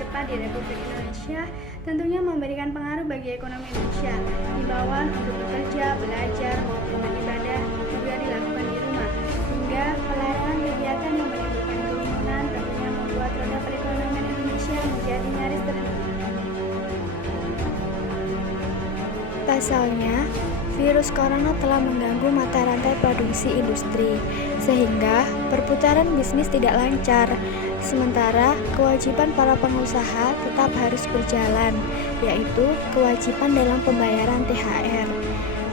cepat di Republik Indonesia tentunya memberikan pengaruh bagi ekonomi Indonesia. Himbauan untuk bekerja, belajar, maupun beribadah juga dilakukan di rumah, hingga pelarangan kegiatan yang menimbulkan kerumunan tentunya membuat roda perekonomian Indonesia menjadi nyaris terhenti. Pasalnya, virus corona telah mengganggu mata rantai produksi industri, sehingga perputaran bisnis tidak lancar. Sementara kewajiban para pengusaha tetap harus berjalan, yaitu kewajiban dalam pembayaran THR,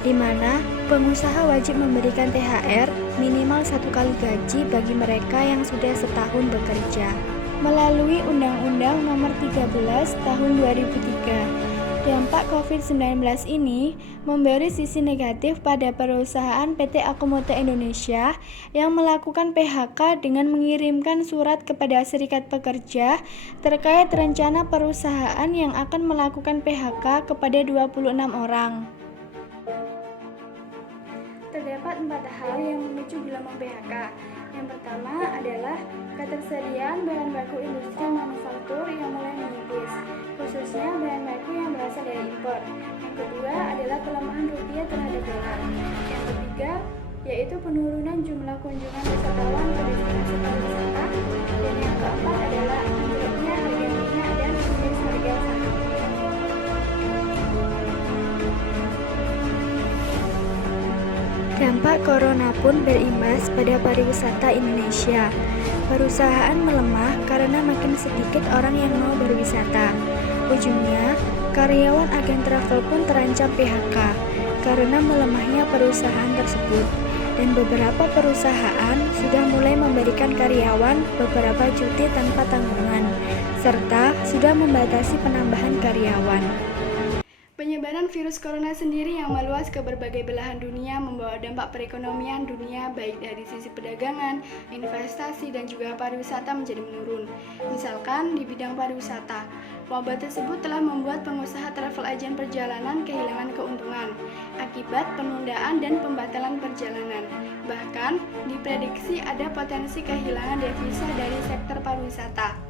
di mana pengusaha wajib memberikan THR minimal 1 kali gaji bagi mereka yang sudah setahun bekerja. Melalui Undang-Undang Nomor 13 Tahun 2003, dampak COVID-19 ini memberi sisi negatif pada perusahaan PT Akomoda Indonesia yang melakukan PHK dengan mengirimkan surat kepada serikat pekerja terkait rencana perusahaan yang akan melakukan PHK kepada 26 orang. Terdapat 4 hal yang memicu gelombang PHK. Yang pertama adalah ketersediaan bahan baku industri manufaktur yang mulai menipis, khususnya bahan baku yang berasal dari impor. Yang kedua adalah pelemahan rupiah terhadap dolar. Yang ketiga yaitu penurunan jumlah kunjungan wisatawan ke destinasi pariwisata. Dan yang keempat adalah anjloknya harga minyak dan indeks harga saham. Dampak corona pun berimbas pada pariwisata Indonesia. Perusahaan melemah karena makin sedikit orang yang mau berwisata. Ujungnya, karyawan agen travel pun terancam PHK karena melemahnya perusahaan tersebut. Dan beberapa perusahaan sudah mulai memberikan karyawan beberapa cuti tanpa tanggungan, serta sudah membatasi penambahan karyawan. Penyebaran virus corona sendiri yang meluas ke berbagai belahan dunia membawa dampak perekonomian dunia baik dari sisi perdagangan, investasi, dan juga pariwisata menjadi menurun. Misalkan di bidang pariwisata, wabah tersebut telah membuat pengusaha travel agen perjalanan kehilangan keuntungan akibat penundaan dan pembatalan perjalanan. Bahkan diprediksi ada potensi kehilangan devisa dari sektor pariwisata.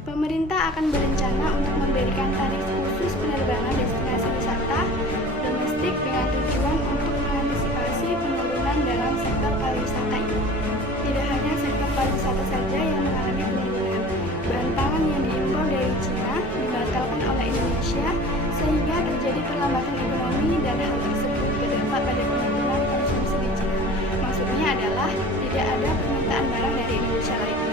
Pemerintah akan berencana untuk memberikan tarif khusus penerbangan destinasi wisata domestik dengan tujuan untuk mengantisipasi penurunan dalam sektor pariwisata ini. Tidak hanya sektor pariwisata saja yang mengalami penurunan, bahan pangan yang diimpor dari Cina dibatalkan oleh Indonesia sehingga terjadi perlambatan ekonomi dan hal tersebut berdampak pada penurunan konsumsi di Cina. Maksudnya adalah tidak ada permintaan barang dari Indonesia lagi.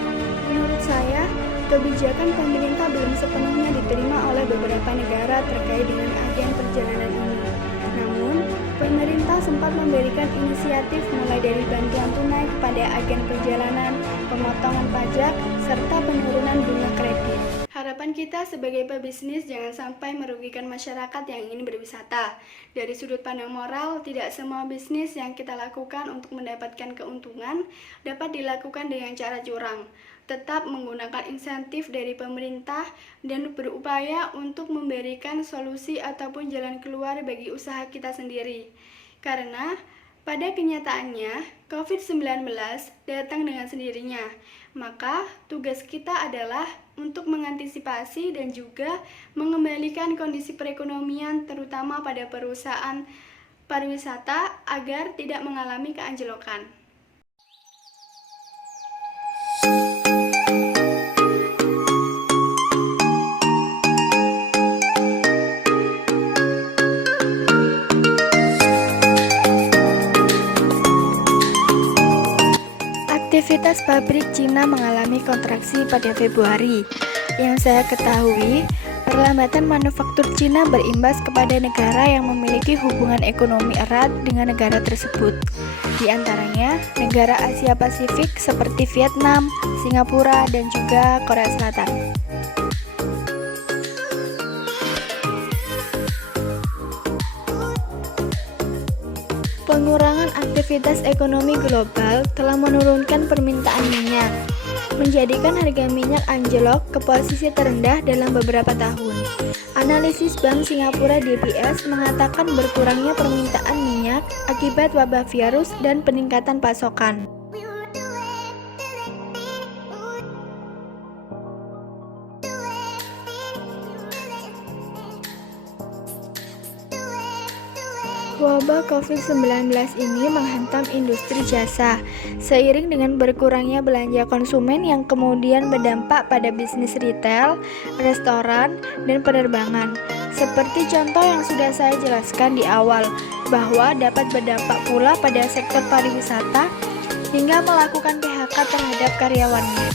Menurut saya, kebijakan pemerintah belum sepenuhnya diterima oleh beberapa negara terkait dengan agen perjalanan ini. Namun, pemerintah sempat memberikan inisiatif mulai dari bantuan tunai kepada agen perjalanan, pemotongan pajak, serta penurunan bunga kredit. Harapan kita sebagai pebisnis jangan sampai merugikan masyarakat yang ingin berwisata. Dari sudut pandang moral, tidak semua bisnis yang kita lakukan untuk mendapatkan keuntungan dapat dilakukan dengan cara curang. Tetap menggunakan insentif dari pemerintah dan berupaya untuk memberikan solusi ataupun jalan keluar bagi usaha kita sendiri. Karena pada kenyataannya, COVID-19 datang dengan sendirinya. Maka, tugas kita adalah untuk mengantisipasi dan juga mengembalikan kondisi perekonomian terutama pada perusahaan pariwisata agar tidak mengalami keanjlokan. Aktivitas pabrik Cina mengalami kontraksi pada Februari. Yang saya ketahui, perlambatan manufaktur Cina berimbas kepada negara yang memiliki hubungan ekonomi erat dengan negara tersebut. Di antaranya, negara Asia Pasifik seperti Vietnam, Singapura, dan juga Korea Selatan. Pengurangan aktivitas ekonomi global telah menurunkan permintaan minyak, menjadikan harga minyak anjlok ke posisi terendah dalam beberapa tahun. Analisis Bank Singapura DBS mengatakan berkurangnya permintaan minyak akibat wabah virus dan peningkatan pasokan. Wabah COVID-19 ini menghantam industri jasa, seiring dengan berkurangnya belanja konsumen yang kemudian berdampak pada bisnis retail, restoran, dan penerbangan. Seperti contoh yang sudah saya jelaskan di awal, bahwa dapat berdampak pula pada sektor pariwisata hingga melakukan PHK terhadap karyawannya.